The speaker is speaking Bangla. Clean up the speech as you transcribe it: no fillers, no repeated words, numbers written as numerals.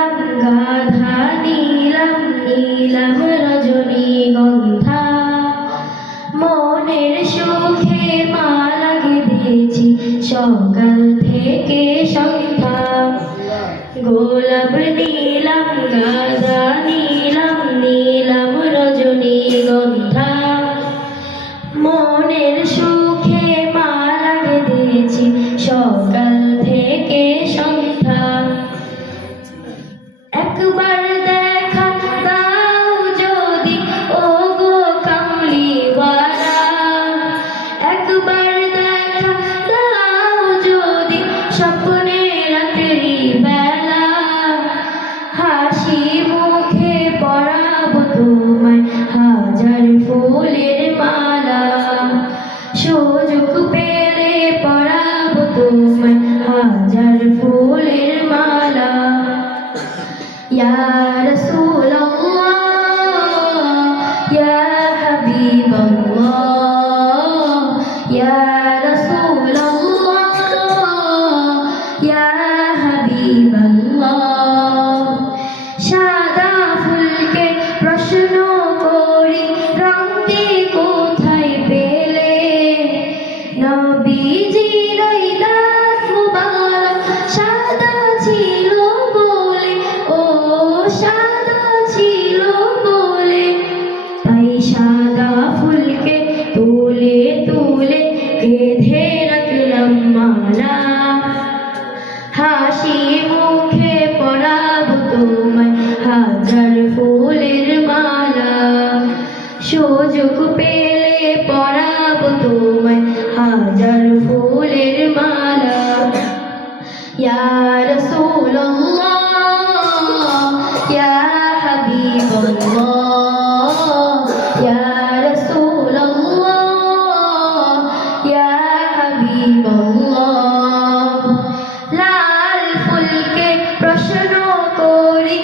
নীলাম গাধা নীলাম নীলাম রজনীগন্ধা মনের সুখে মালা গেঁথেছি সকাল থেকে সন্ধ্যা গোলাপ নীলাম গাধা নীলাম নীলাম রজনীগন্ধা মনের সুখে মালা গেঁথেছি সকাল থেকে সন্ধ্যা একবার দেখা দাও যদি ও গো কামলিওয়ালা একবার দেখা দাও যদি স্বপ্নে রাতেরি বেলা হাসি মুখে পরাবো তোমায় হাজার ফুলের মালা সুযোগ পেলে পরাবো তোমায় হাজার ফুলের মালা ইয়া রাসূলুল্লাহ ইয়া হাবিবাল্লাহ ইয়া রাসূলুল্লাহ ইয়া হাবিবাল্লাহ সাদা ফুলকে প্রশ্ন করি রংটি কোথায় পেলে নবীজির ওই দাঁত মুবারক সাদা ছিল বলে ও সাদা ছিল বলে তাই সাদা ফুলকে তুলে তুলে বেঁধে রাখলাম মালা হাসি মুখে পরাবো তোমায় হাজার ফুলের মালা সুযোগ পেলে পরাবো তোমায় হাজার ফুলের মালা ইয়া রাসূলুল্লাহ ইয়া হাবিবাল্লাহ ইয়া রাসূলুল্লাহ ইয়া হাবিবাল্লাহ লাল ফুলকে প্রশ্ন করি